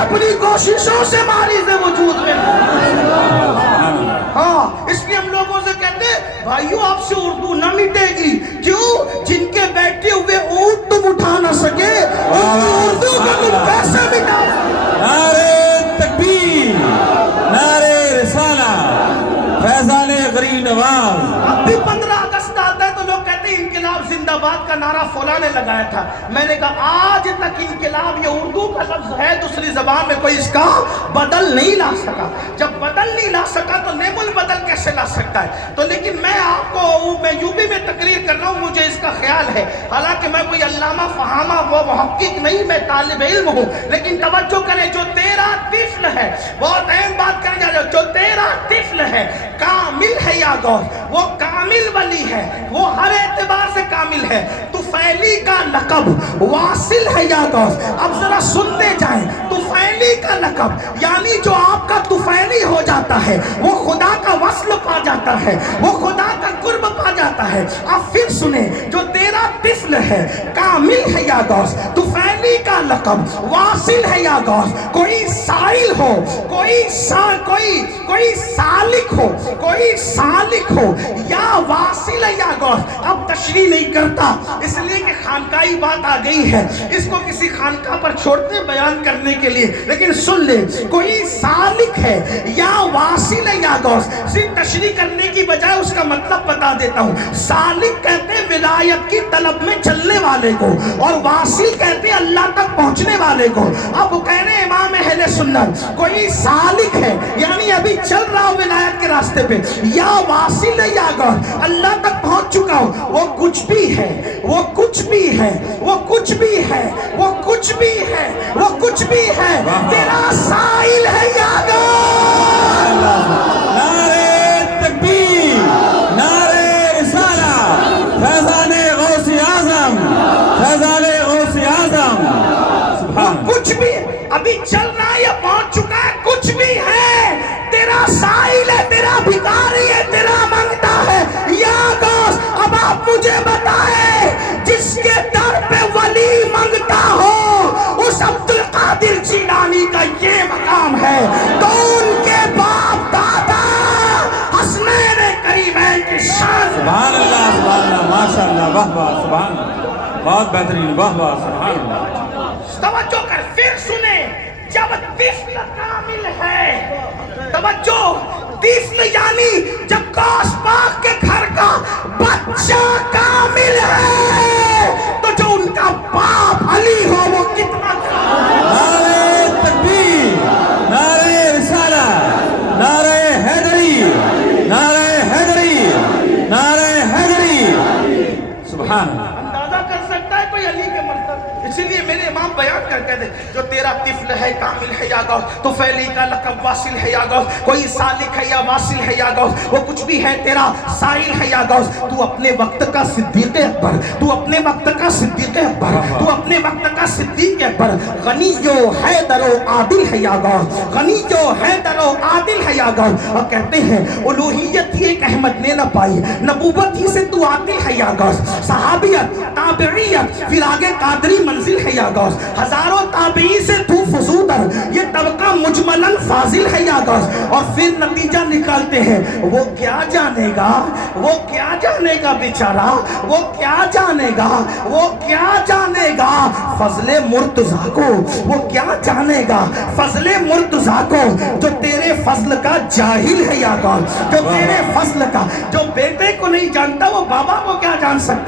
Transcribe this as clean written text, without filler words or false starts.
اپنی کوششوں سے مریض وجود میں. ہاں اس لیے ہم لوگوں سے کہتے ہیں بھائیو آپ سے اردو نہ مٹے گی. کیوں؟ جن کے بیٹھے ہوئے اونٹ تم اٹھا نہ سکے ان کی اردو کو تم کیسے مٹا. نعرہ تکبیر، نعرہ رسالہ، فیضان غریب نواز. اب بھی 15 اگست آتا ہے تو لوگ کہتے ہیں انقلاب زندہ باد کا نعرہ فلاں نے لگایا تھا. میں نے کہا آج تک انقلاب یہ اردو کا لفظ ہے دوسری زبان میں کوئی اس کا بدل نہیں لا سکا. جب بدل نہیں لا سکا تو نیم البدل کیسے لا سکتا ہے؟ تو لیکن میں آپ کو میں یوپی میں تقریر کر رہا ہوں، مجھے اس کا خیال ہے، حالانکہ میں کوئی علامہ فہامہ وہ محقق نہیں، میں طالب علم ہوں، لیکن توجہ کریں جو تیرا طفل ہے، بہت اہم بات کرنے جا رہا ہوں، جو تیرا طفل ہے کامل ہے یا غوث، وہ کامل ولی ہے، وہ ہر اعتبار سے کامل ہے. طفیلی کا لقب واصل ہے یا غوث. اب ذرا سنتے جائیں، طفیلی کا لقب یعنی جو آپ کا طفیلی ہو جاتا ہے وہ خدا کا وصل پا جاتا ہے، وہ خدا کا قرب پا جاتا ہے. اب پھر سنیں، جو تیرا طفل ہے کامل ہے یا غوث، طفیلی کا لقب واصل ہے یا غوث. کوئی سائل ہو، کوئی سالک ہو، کوئی سالک ہو یا واصل ہے یا غوث. اب تشریح نہیں کرتا اس لیے کہ خانقاہی بات آ گئی ہے، اس کو کسی خانقاہ پر چھوڑتے بیان کرنے کے لیے. لیکن سن لے، کوئی سالک ہے یا واصل ہے یا غوث. صرف تشریح کرنے کی بجائے اس کا مطلب بتا دیتا ہوں. سالک کہتے ہیں ولایت کی طلب میں چلنے والے کو، اور واصل کہتے ہیں اللہ تک پہنچنے والے کو. اب وہ کہہ رہے ہیں امام اہل سنت کوئی سالک ہے یعنی ابھی چل رہا ہو ولایت کے راستے پہ، یا واصل ہے یا غوث اللہ تک پہنچ چکا ہو. وہ کچھ بھی ہے، وہ کچھ بھی ہے، وہ کچھ بھی ہے، وہ کچھ بھی ہے، وہ کچھ بھی ہے، تیرا سائل ہے یا غوث. نعرہ تکبیر، نعرہ رسالہ، فیضان غوث اعظم، فیضان غوث اعظم. سبحان کچھ بھی ابھی چل رہا ہے یا پہنچ چکا ہے، کچھ بھی ہے، تیرا سائل ہے، تیرا بھکاری ہے، تیرا منگتا ہے یا غوث. اب آپ مجھے بتائیں جس کے در پہ ولی منگتا ہو اس عبد القادر جیلانی کا یہ مقام ہے تو ان کے باپ دادا حسنین کریمین کی شان. سبحان اللہ، سبحان اللہ، ماشاء اللہ، واہ واہ، سبحان اللہ، بہت بہترین، واہ واہ، سبحان اللہ. توجہ کر، پھر سنیں، جب طفل کامل ہے، توجہ، طفل یعنی جب غوث پاک کے گھر کا بچہ کامل ہے تو جو ان کا باپ علی ہو وہ کتنا نعرہ تکبیر، نعرہ رسالہ، نعرہ حیدری، نعرہ حیدری، نعرہ حیدری. سبحان اللہ. اندازہ کر سکتا ہے کوئی علی کے مرتبے. اسی لیے میرے امام بیان کر کے دے جو تیرا طفل ہے کامل ہے یا غوث، طفیلی کا لقب واصل ہے یا غوث، کوئی سالک ہے یا واصل ہے یا غوث، وہ کچھ بھی ہے، تیرا سائل ہے یا غوث. تو اپنے وقت کا صدیق اکبر، تو اپنے وقت کا صدیق اکبر، تو اپنے وقت کا صدیق اکبر. غنی جو حیدر و عادل ہے یا غوث، غنی جو حیدر و عادل ہے یا غوث. اور کہتے ہیں الوہیت ہی ایک احمد نے نہ پائی، نبوت ہی سے تو عادل ہے یا غوث. صحابیت، تابعیت، پھر آگے قادری منزل ہے یا غوث. ہزاروں تابعی سے تو فزودر، یہ طبقہ مجملاً فاضل ہے یا غوث. اور پھر نتیجہ نکالتے ہیں وہ کیا جانے گا، وہ کیا جانے گا بیچارہ، وہ کیا جانے گا، وہ کیا جانے گا فضل مرتضیٰ کو، وہ کیا جانے گا فضل مرتضیٰ کو جو تیرے فضل کا جاہل ہے یا غوث. جو تیرے فضل کا، جو بیٹے کو نہیں جانتا وہ بابا کو کیا جان سکتا.